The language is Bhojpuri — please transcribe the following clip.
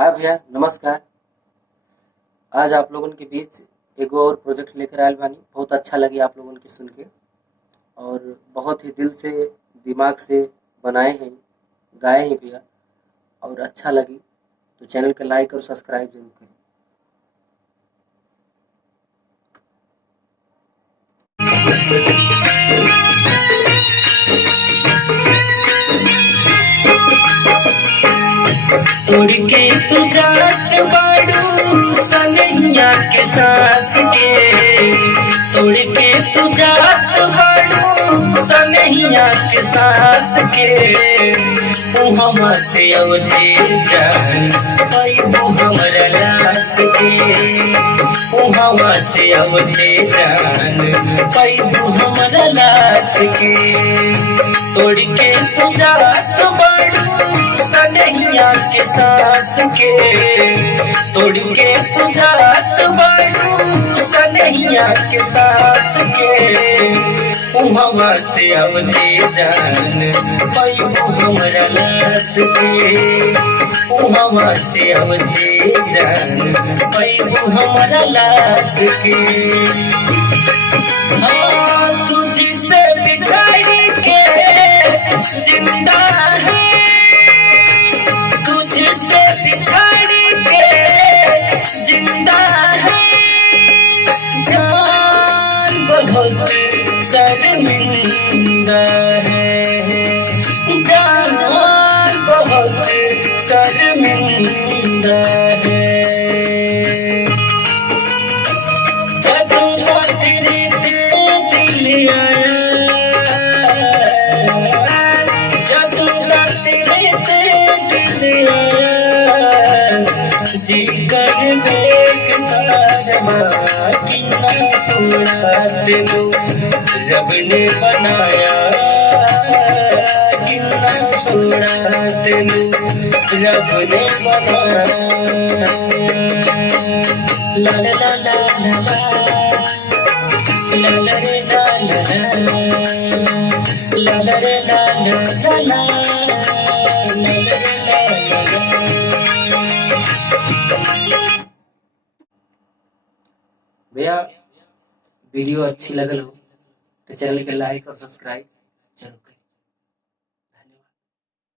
हाँ भैया, नमस्कार। आज आप लोगन के बीच एगो और प्रोजेक्ट लेकर आयल बानी। बहुत अच्छा लगी आप लोगन के सुन के, और बहुत ही दिल से, दिमाग से बनाए हैं, गाए हैं भैया, और अच्छा लगी तो चैनल को लाइक और सब्सक्राइब जरूर करें। तोड़ के तू जात बाड़ू सनहिया के सांस के, तोड़ के तू जात बाड़ू सनहिया के सांस के। तू हम से अवधे जान तू हमरा लाश के, तू हम से अवधे जान तू हमरा लाश के। तोड़ के तू जात बाड़ू सनहिया के सांस के, तोड़ के तू जात बाड़ू सनहिया के सांस के। उहवा से अवधे जान पैबू हमरा लाश के, उहवा से अवधे जान पैबू हमरा लाश के। हाँ, तुझसे बिछड़ के जिंदा है, तुझसे बिछड़ के जिंदा है। जान बहुत शर्मिंदा है, जान बहुत शर्मिंदा है। जगह तेरे दिल आया, जगह तेरे दिल आया। जी कर देखता कितना सोना तेनू रब ने बनाया, कितना सोना तेनू रब ने बनाया। ला ला ला ला ला ला रे ला ला ला ला रे ला ला ला भैया, वीडियो अच्छी लगल हो तो चैनल के लाइक और सब्सक्राइब जरूर करें।